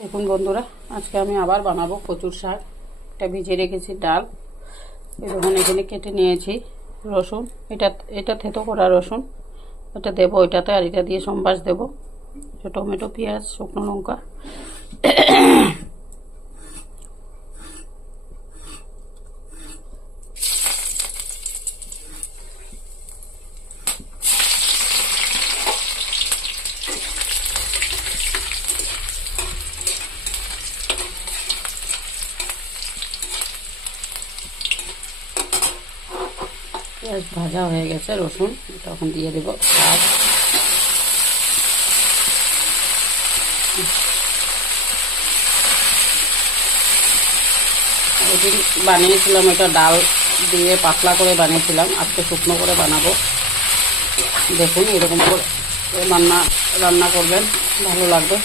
দেখুন বন্ধুরা, আজকে আমি আবার বানাবো কচুর শাক। এটা ভিজিয়ে রেখেছি ডাল। দেখুন এখানে কেটে নিয়েছি রসুন, এটা থেতো করা রসুন, এটা দেবো ওইটাতে, আর এটা দিয়ে সম্বাস দেবো, টমেটো, পেঁয়াজ, শুকনো লঙ্কা। পেঁয়াজ ভাজা হয়ে গেছে, রসুন তখন দিয়ে দেবো শাক। ওইদিন বানিয়েছিলাম, এটা ডাল দিয়ে পাতলা করে বানিয়েছিলাম, আজকে শুকনো করে বানাবো। দেখুন এরকম করে রান্না করবেন, ভালো লাগবে।